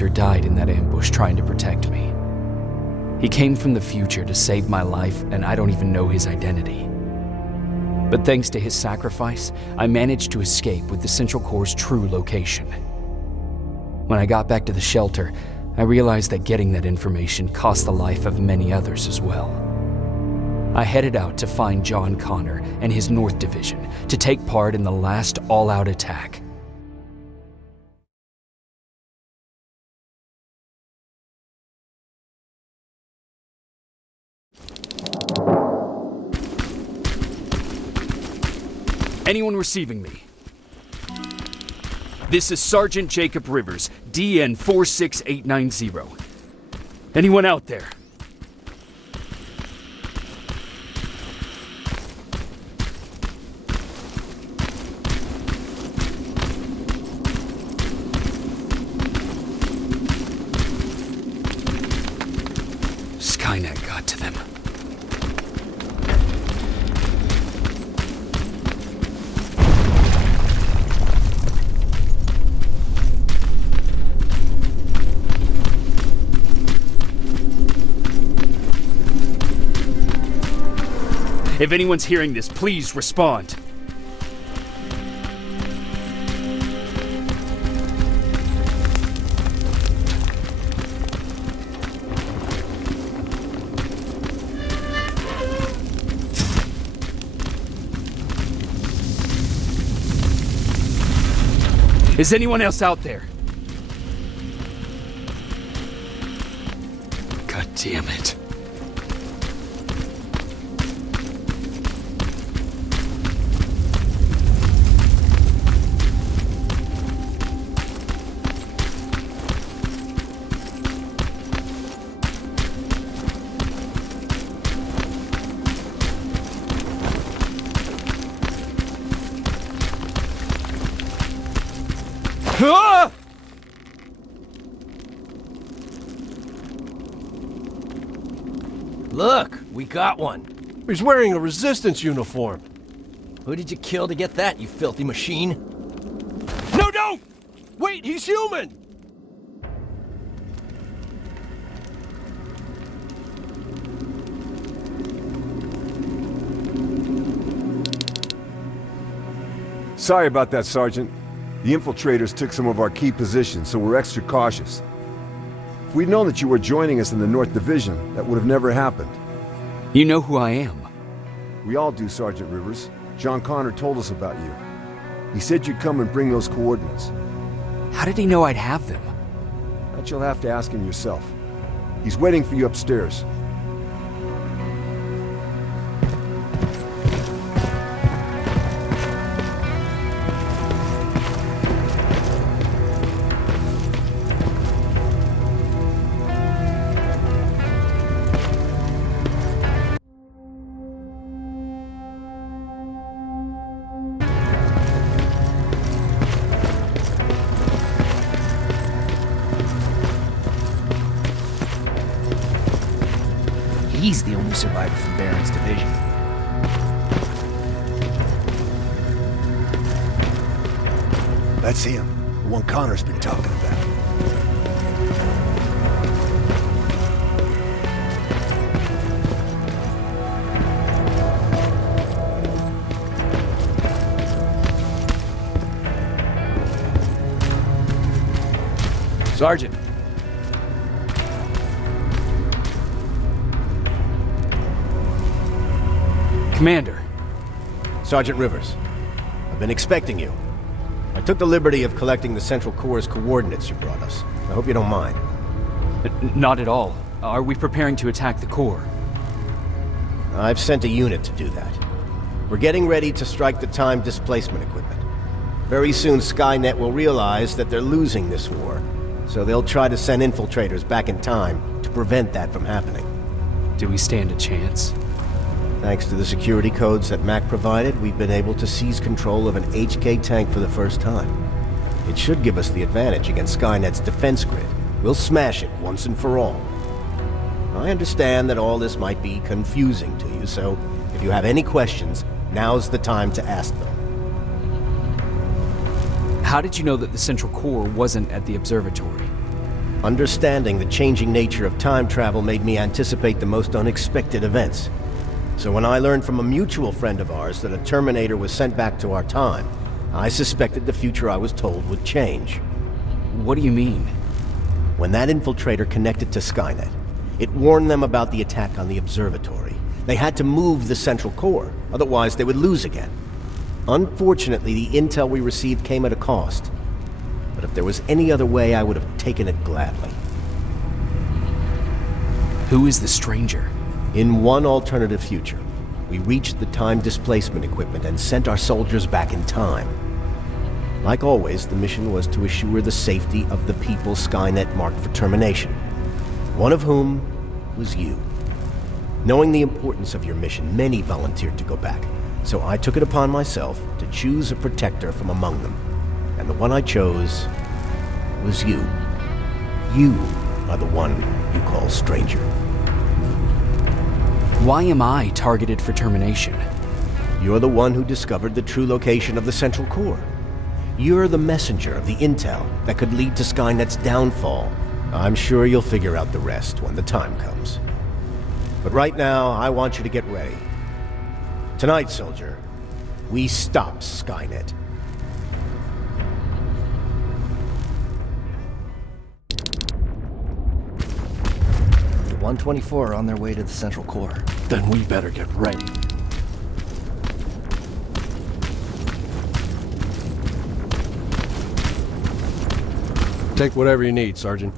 hunter died in that ambush trying to protect me. He came from the future to save my life, and I don't even know his identity. But thanks to his sacrifice, I managed to escape with the Central Core's true location. When I got back to the shelter, I realized that getting that information cost the life of many others as well. I headed out to find John Connor and his North Division to take part in the last all-out attack. Anyone receiving me? This is Sergeant Jacob Rivers, DN 46890. Anyone out there? Skynet got to them. If anyone's hearing this, please respond. Is anyone else out there? God damn it. Ah! Look, we got one. He's wearing a resistance uniform. Who did you kill to get that, you filthy machine? No, don't! Wait, he's human! Sorry about that, Sergeant. The infiltrators took some of our key positions, so we're extra cautious. If we'd known that you were joining us in the North Division, that would have never happened. You know who I am. We all do, Sergeant Rivers. John Connor told us about you. He said you'd come and bring those coordinates. How did he know I'd have them? That you'll have to ask him yourself. He's waiting for you upstairs. He's the only survivor from Baron's division. That's him, the one Connor's been talking about. Sergeant. Commander. Sergeant Rivers, I've been expecting you. I took the liberty of collecting the Central Core's coordinates you brought us. I hope you don't mind. Not at all. Are we preparing to attack the core? I've sent a unit to do that. We're getting ready to strike the time displacement equipment. Very soon Skynet will realize that they're losing this war, so they'll try to send infiltrators back in time to prevent that from happening. Do we stand a chance? Thanks to the security codes that Mac provided, we've been able to seize control of an HK tank for the first time. It should give us the advantage against Skynet's defense grid. We'll smash it once and for all. I understand that all this might be confusing to you, so if you have any questions, now's the time to ask them. How did you know that the Central Core wasn't at the observatory? Understanding the changing nature of time travel made me anticipate the most unexpected events. So when I learned from a mutual friend of ours that a Terminator was sent back to our time, I suspected the future I was told would change. What do you mean? When that infiltrator connected to Skynet, it warned them about the attack on the observatory. They had to move the central core, otherwise they would lose again. Unfortunately, the intel we received came at a cost. But if there was any other way, I would have taken it gladly. Who is the stranger? In one alternative future, we reached the time displacement equipment and sent our soldiers back in time. Like always, the mission was to assure the safety of the people Skynet marked for termination. One of whom was you. Knowing the importance of your mission, many volunteered to go back, so I took it upon myself to choose a protector from among them. And the one I chose was you. You are the one you call stranger. Why am I targeted for termination? You're the one who discovered the true location of the central core. You're the messenger of the intel that could lead to Skynet's downfall. I'm sure you'll figure out the rest when the time comes. But right now, I want you to get ready. Tonight, soldier, we stop Skynet. The 124 are on their way to the central core. Then we better get ready. Take whatever you need, Sergeant.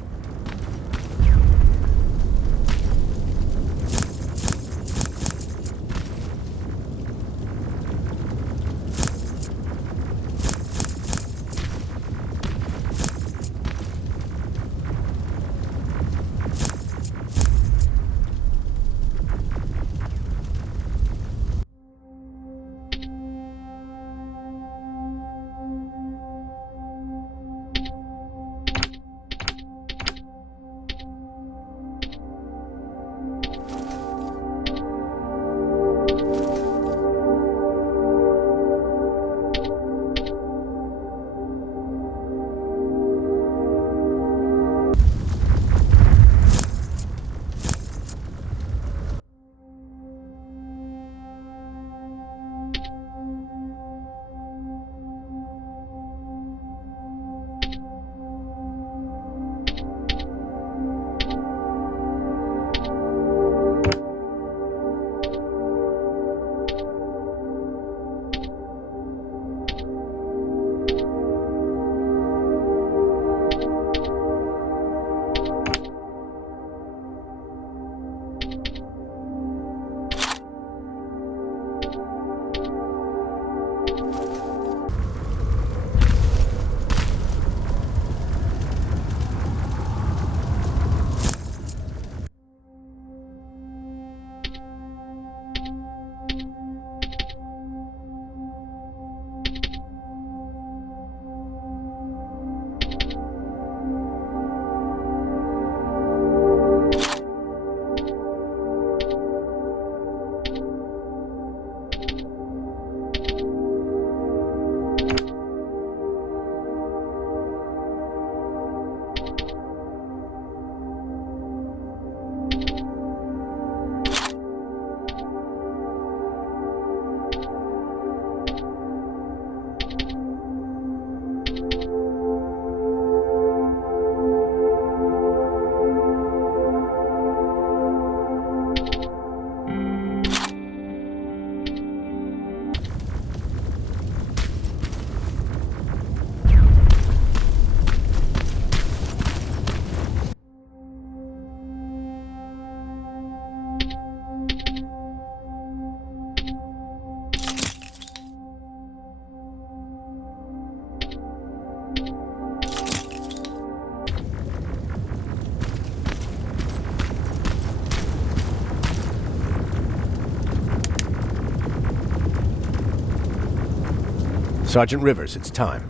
Sergeant Rivers, it's time.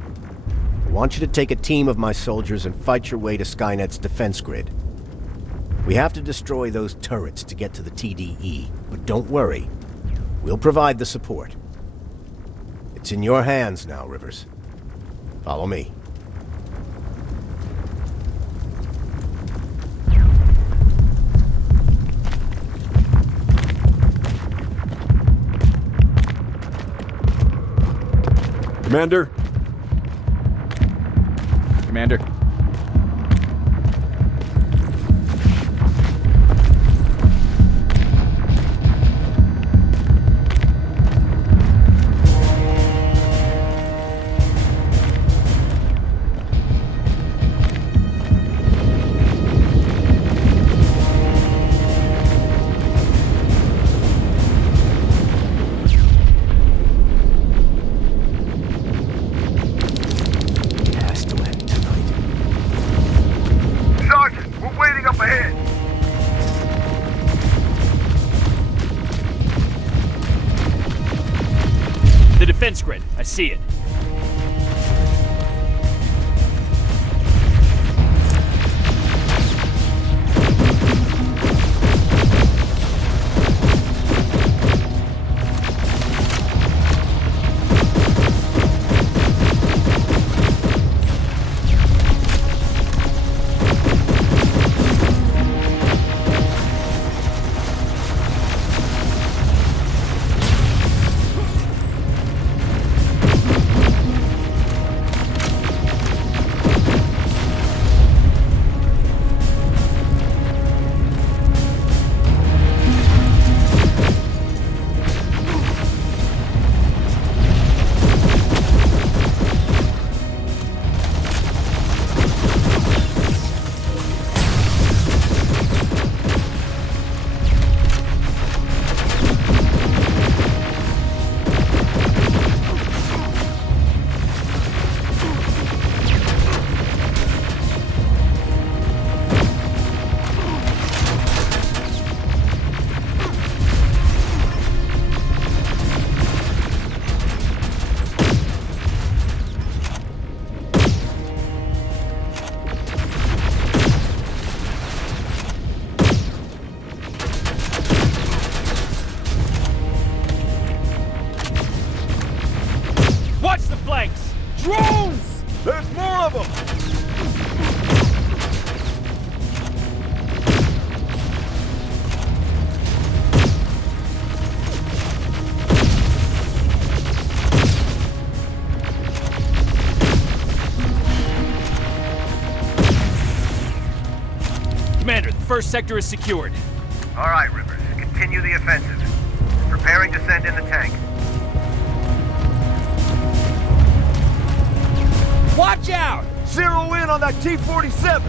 I want you to take a team of my soldiers and fight your way to Skynet's defense grid. We have to destroy those turrets to get to the TDE, but don't worry. We'll provide the support. It's in your hands now, Rivers. Follow me. Commander? Commander. Has to end tonight. Sergeant, we're waiting up ahead. The defense grid. I see it. Watch the flanks! Drones! There's more of them! Commander, the first sector is secured. All right, Rivers. Continue the offensive. Preparing to send in the tank. Watch out! Zero in on that T-47!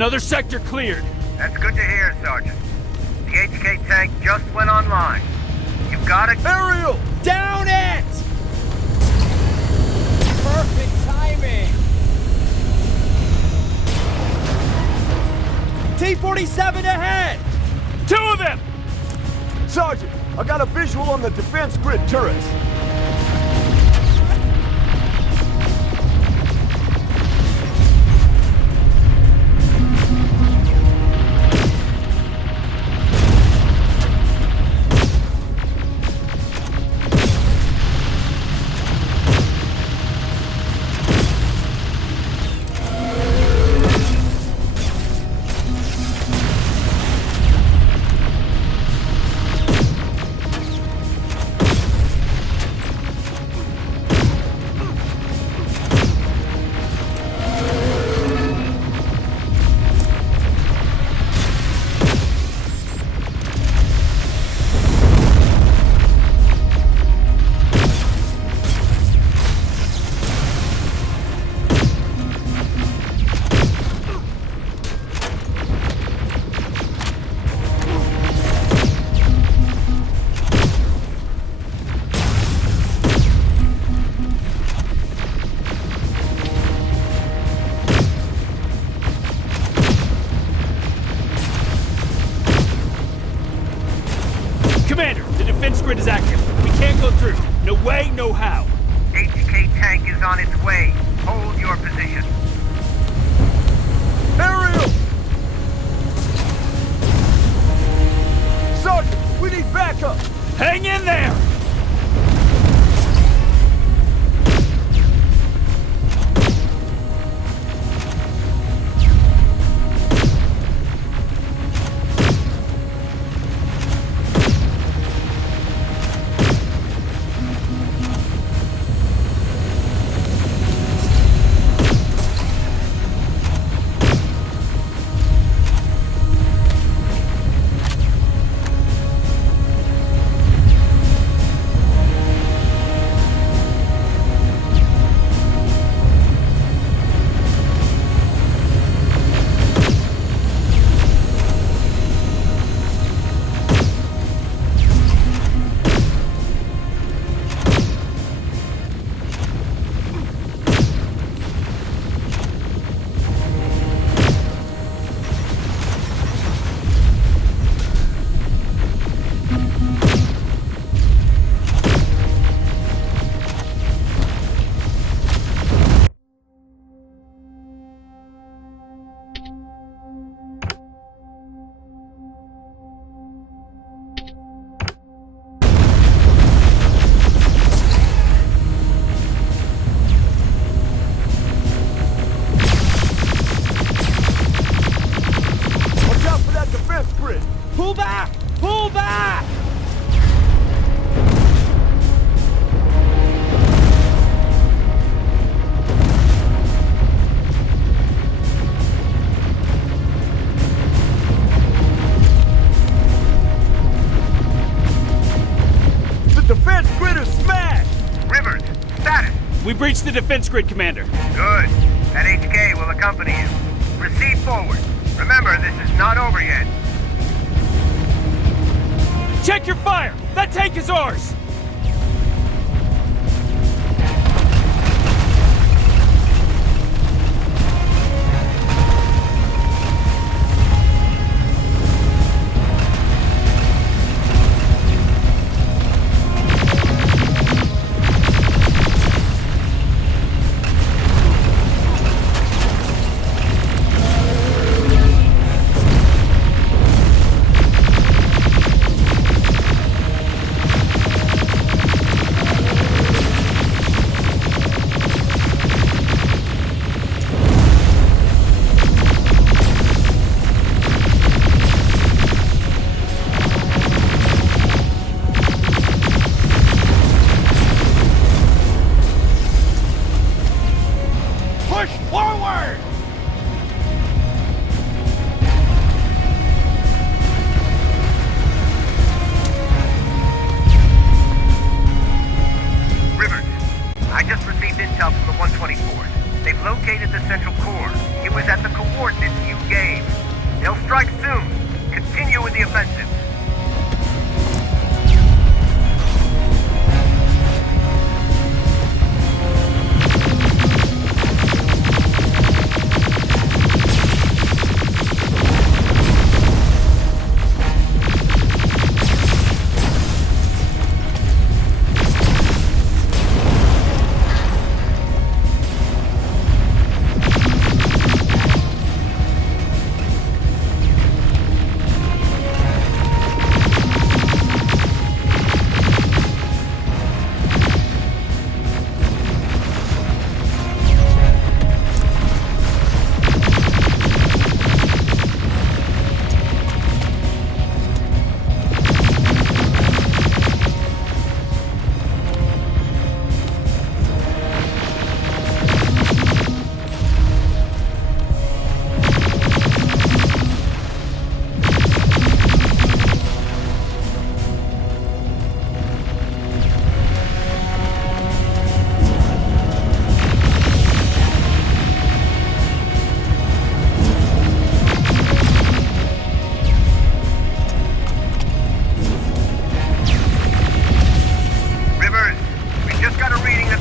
Another sector cleared. That's good to hear, Sergeant. The HK tank just went online. You've got it? Aerial! Down it! Perfect timing! T-47 ahead! 2 of them! Sergeant, I got a visual on the defense grid turrets. Commander, the defense grid is active. We can't go through. No way, no how. HK tank is on its way. Hold your position. Aerial! Sergeant, we need backup! Hang in there! Pull back! Pull back! The defense grid is smashed! Rivers, status. We breached the defense grid, Commander. Good. That HK will accompany you. Proceed forward. Remember, this is not over yet. Check your fire! That tank is ours! Push forward! Rivers, I just received intel from the 124th. They've located the central core. It was at the coordinates you gave. They'll strike soon. Continue with the offensive.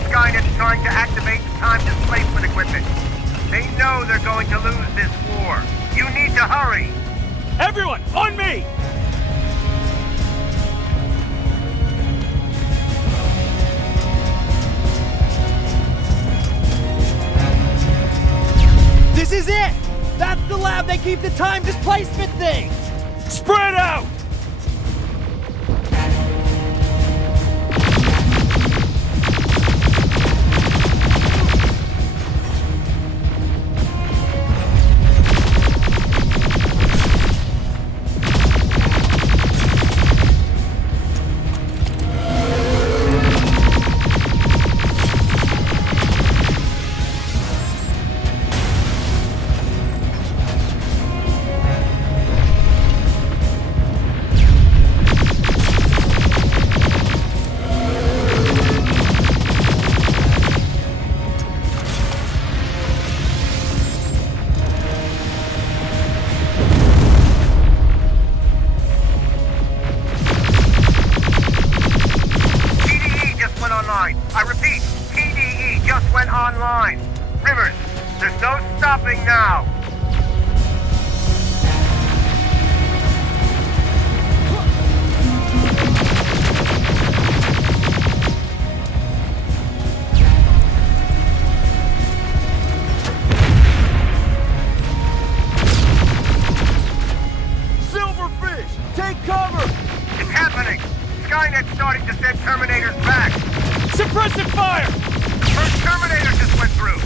Skynet's trying to activate the time displacement equipment. They know they're going to lose this war. You need to hurry! Everyone, on me! This is it! That's the lab they keep the time displacement thing! Spread out! I repeat, TDE just went online. Rivers, there's no stopping now. Silverfish, take cover! It's happening. Skynet's starting to send Terminators back. Suppressive fire! First Terminator just went through.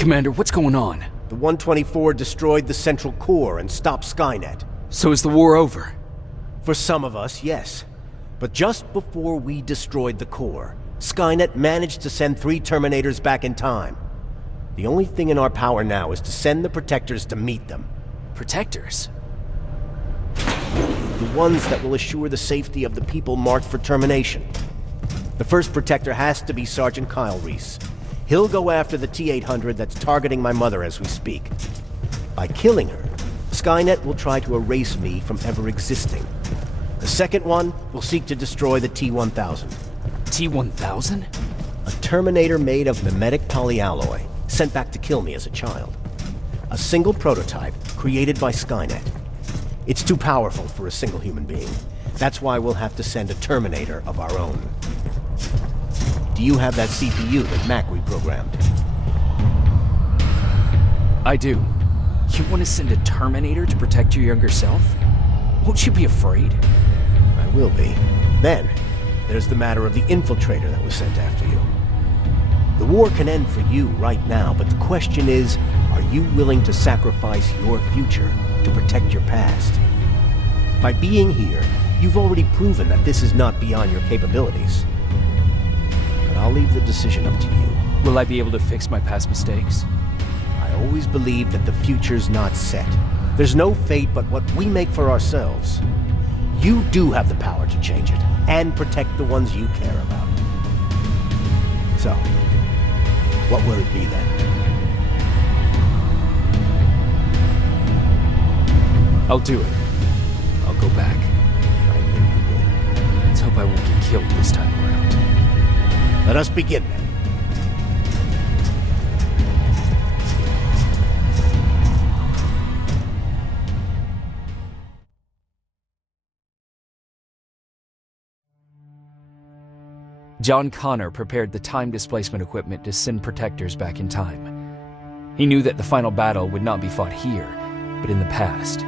Commander, what's going on? The 124 destroyed the central core and stopped Skynet. So is the war over? For some of us, yes. But just before we destroyed the core, Skynet managed to send 3 Terminators back in time. The only thing in our power now is to send the Protectors to meet them. Protectors? The ones that will assure the safety of the people marked for termination. The first Protector has to be Sergeant Kyle Reese. He'll go after the T-800 that's targeting my mother as we speak. By killing her, Skynet will try to erase me from ever existing. The second one will seek to destroy the T-1000. T-1000? A Terminator made of mimetic polyalloy, sent back to kill me as a child. A single prototype created by Skynet. It's too powerful for a single human being. That's why we'll have to send a Terminator of our own. Do you have that CPU that Mac reprogrammed? I do. You want to send a Terminator to protect your younger self? Won't you be afraid? I will be. Then, there's the matter of the infiltrator that was sent after you. The war can end for you right now, but the question is, are you willing to sacrifice your future to protect your past? By being here, you've already proven that this is not beyond your capabilities. But I'll leave the decision up to you. Will I be able to fix my past mistakes? I always believe that the future's not set. There's no fate but what we make for ourselves. You do have the power to change it, and protect the ones you care about. So, what will it be then? I'll do it. I'll go back. I knew you would. Let's hope I won't get killed this time around. Let us begin then. John Connor prepared the time displacement equipment to send Protectors back in time. He knew that the final battle would not be fought here, but in the past.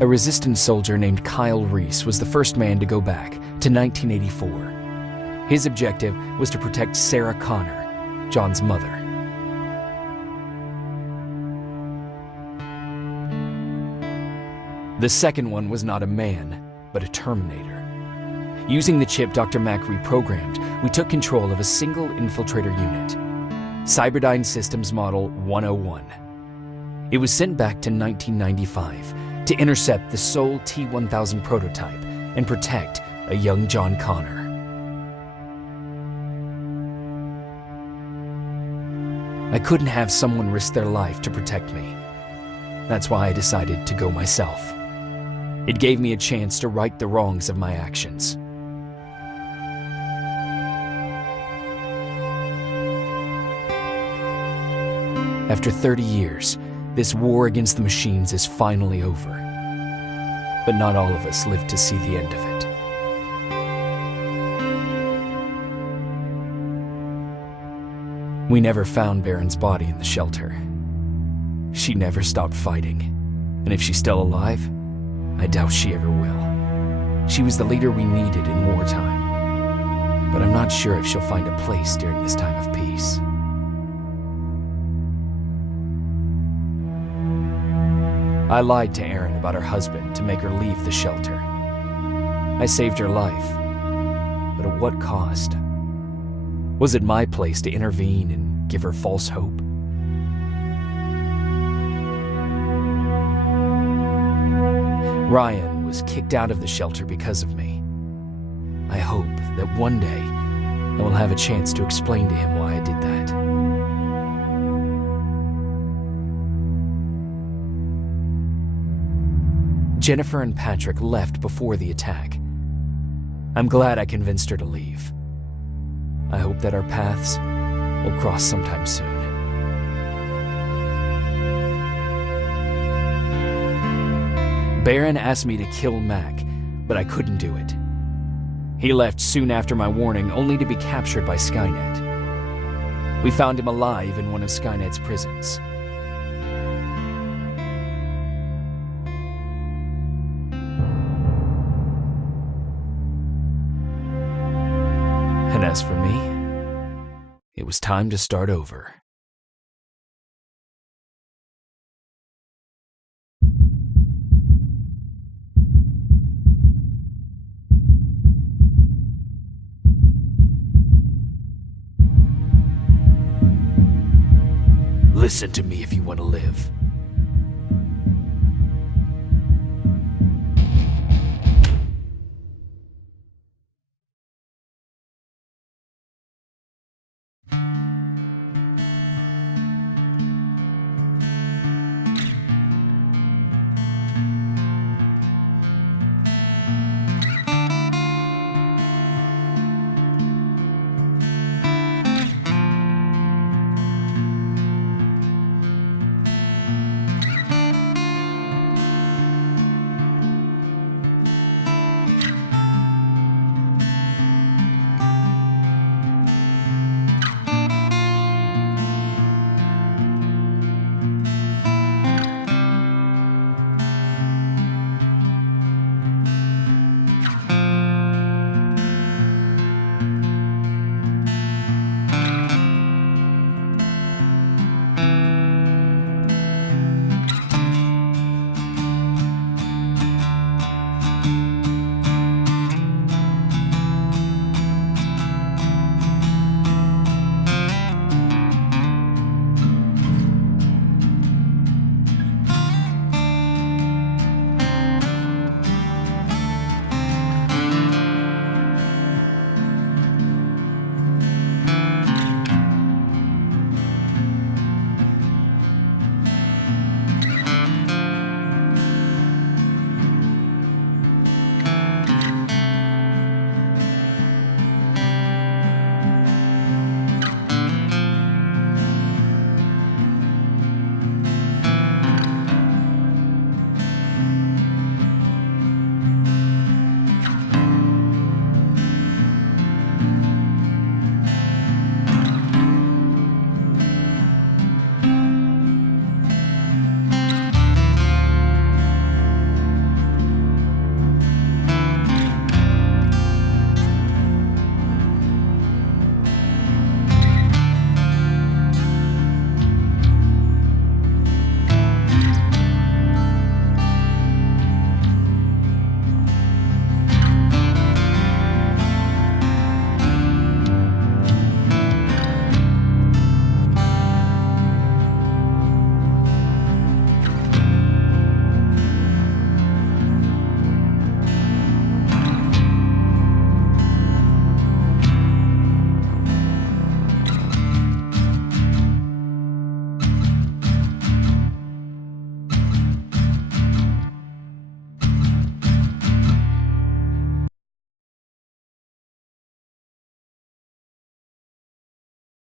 A resistance soldier named Kyle Reese was the first man to go back to 1984. His objective was to protect Sarah Connor, John's mother. The second one was not a man, but a Terminator. Using the chip Dr. Mack reprogrammed, we took control of a single infiltrator unit, Cyberdyne Systems Model 101. It was sent back to 1995 to intercept the sole T-1000 prototype and protect a young John Connor. I couldn't have someone risk their life to protect me. That's why I decided to go myself. It gave me a chance to right the wrongs of my actions. After 30 years, this war against the machines is finally over. But not all of us lived to see the end of it. We never found Baron's body in the shelter. She never stopped fighting, and if she's still alive, I doubt she ever will. She was the leader we needed in wartime, but I'm not sure if she'll find a place during this time of peace. I lied to Erin about her husband to make her leave the shelter. I saved her life, but at what cost? Was it my place to intervene and give her false hope? Ryan was kicked out of the shelter because of me. I hope that one day I will have a chance to explain to him why I did that. Jennifer and Patrick left before the attack. I'm glad I convinced her to leave. I hope that our paths will cross sometime soon. Baron asked me to kill Mac, but I couldn't do it. He left soon after my warning, only to be captured by Skynet. We found him alive in one of Skynet's prisons. And as for me, It was time to start over. Listen to me if you want to live.